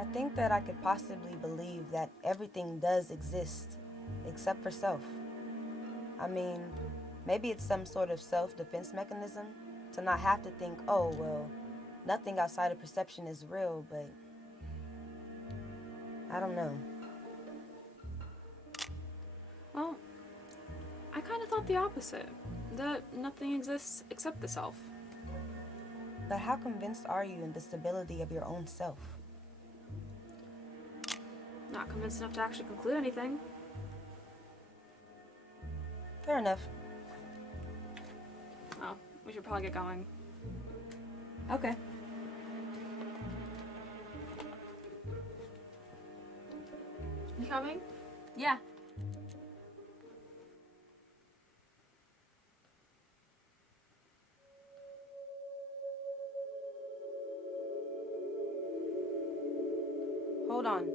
I think that I could possibly believe that everything does exist, except for self. I mean, maybe it's some sort of self defense mechanism to not have to think, oh, well, nothing outside of perception is real, but I don't know. Well, I kind of thought the opposite. That nothing exists except the self. But how convinced are you in the stability of your own self? Not convinced enough to actually conclude anything. Fair enough. Oh, we should probably get going. Okay. You coming? Yeah. Hold on.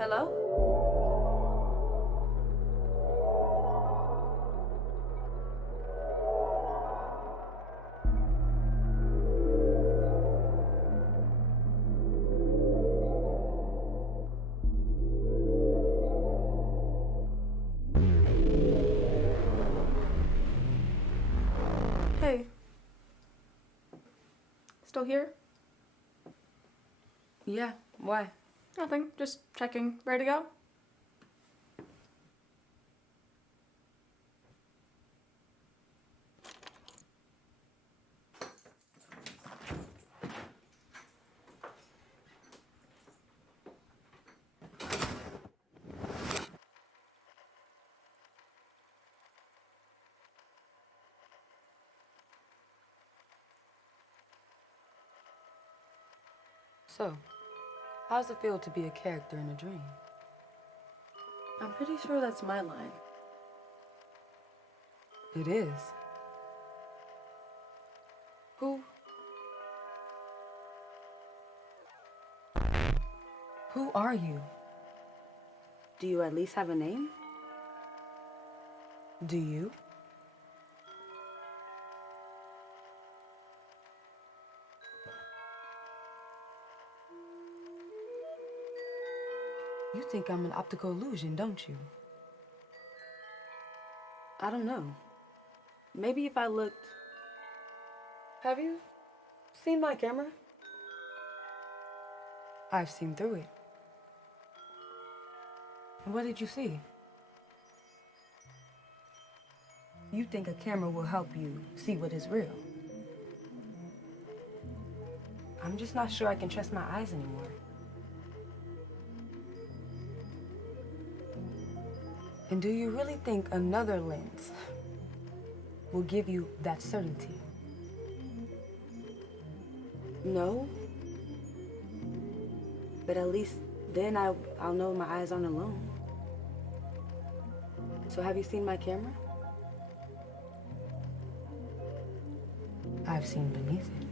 Hello? Hey. Still here? Yeah, why? Nothing. Just checking. Ready to go? So, how's it feel to be a character in a dream? I'm pretty sure that's my line. It is. Who? Who are you? Do you at least have a name? Do you? You think I'm an optical illusion, don't you? I don't know. Maybe if I looked... Have you seen my camera? I've seen through it. What did you see? You think a camera will help you see what is real. I'm just not sure I can trust my eyes anymore. And do you really think another lens will give you that certainty? No. But at least then I'll know my eyes aren't alone. So have you seen my camera? I've seen beneath it.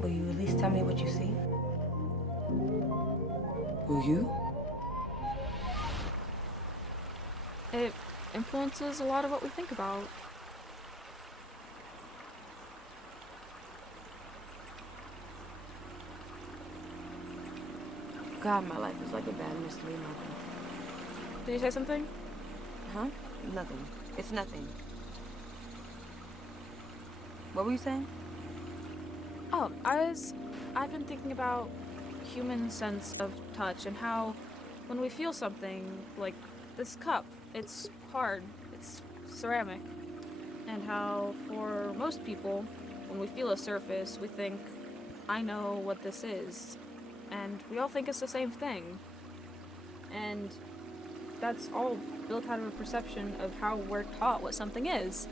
Will you at least tell me what you see? Will you? It influences a lot of what we think about. God, my life is like a bad mystery novel. Did you say something? Huh? Nothing. It's nothing. What were you saying? Oh, I've been thinking about human sense of touch and how when we feel something like this cup, it's hard, it's ceramic, and how for most people, when we feel a surface, we think, I know what this is, and we all think it's the same thing. And that's all built out of a perception of how we're taught what something is.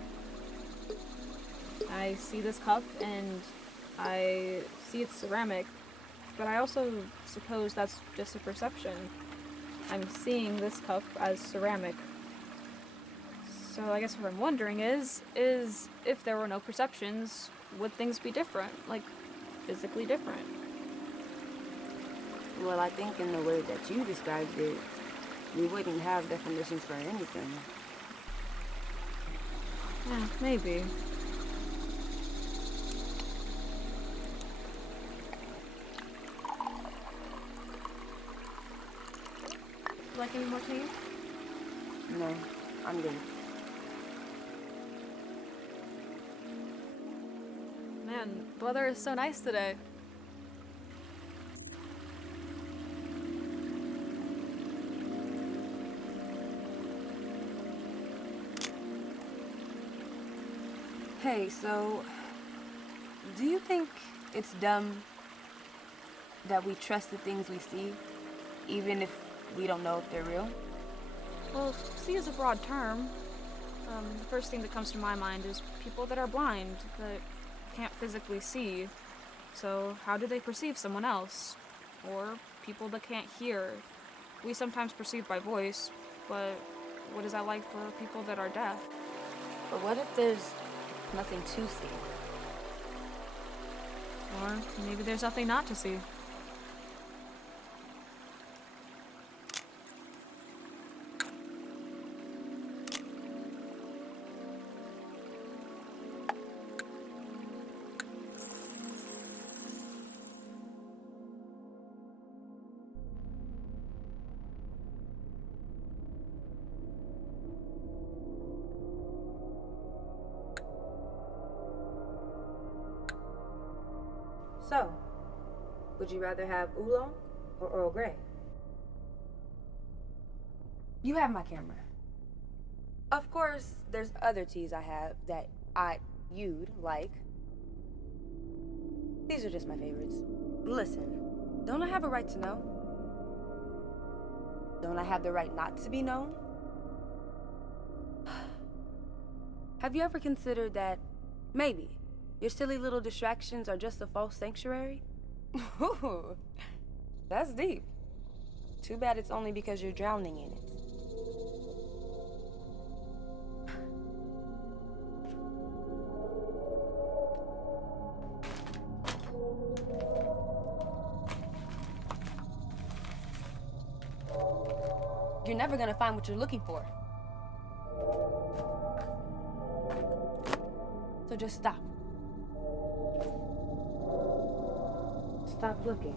I see this cup and I see it's ceramic, but I also suppose that's just a perception. I'm seeing this cup as ceramic. So I guess what I'm wondering is if there were no perceptions, would things be different? Like, physically different? Well, I think in the way that you described it, we wouldn't have definitions for anything. Yeah, maybe. Like any more tea? No, I'm good. Man, the weather is so nice today. Hey, so do you think it's dumb that we trust the things we see, even if we don't know if they're real? Well, see is a broad term. The first thing that comes to my mind is people that are blind, that can't physically see. So how do they perceive someone else? Or people that can't hear. We sometimes perceive by voice, but what is that like for people that are deaf? But what if there's nothing to see? Or maybe there's nothing not to see. So, would you rather have oolong or Earl Grey? You have my camera. Of course, there's other teas I have that you'd like. These are just my favorites. Listen, don't I have a right to know? Don't I have the right not to be known? Have you ever considered that maybe your silly little distractions are just a false sanctuary? Ooh, that's deep. Too bad it's only because you're drowning in it. You're never gonna find what you're looking for. So just stop. Stop looking.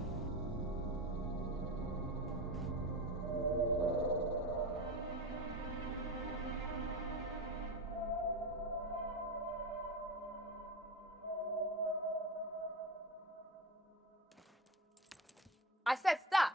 I said stop!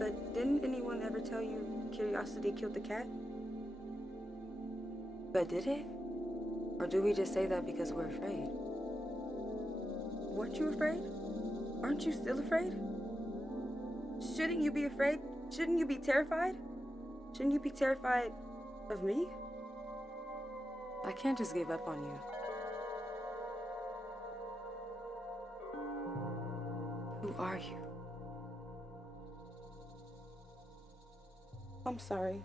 But didn't anyone ever tell you curiosity killed the cat? But did it? Or do we just say that because we're afraid? Weren't you afraid? Aren't you still afraid? Shouldn't you be afraid? Shouldn't you be terrified? Shouldn't you be terrified of me? I can't just give up on you. Who are you? I'm sorry.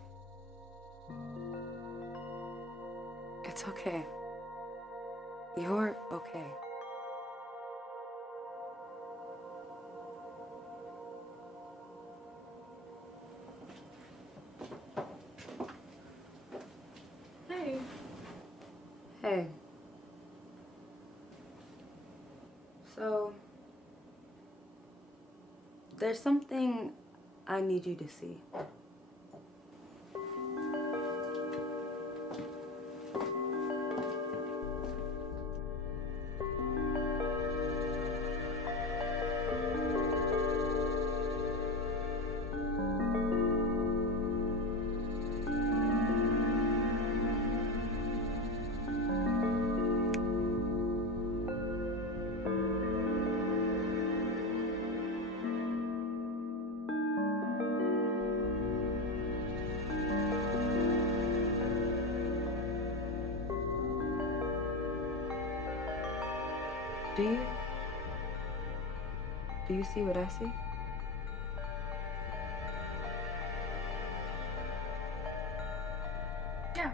It's okay. You're okay. Hey. Hey. So, there's something I need you to see. Do you? Do you see what I see? Yeah.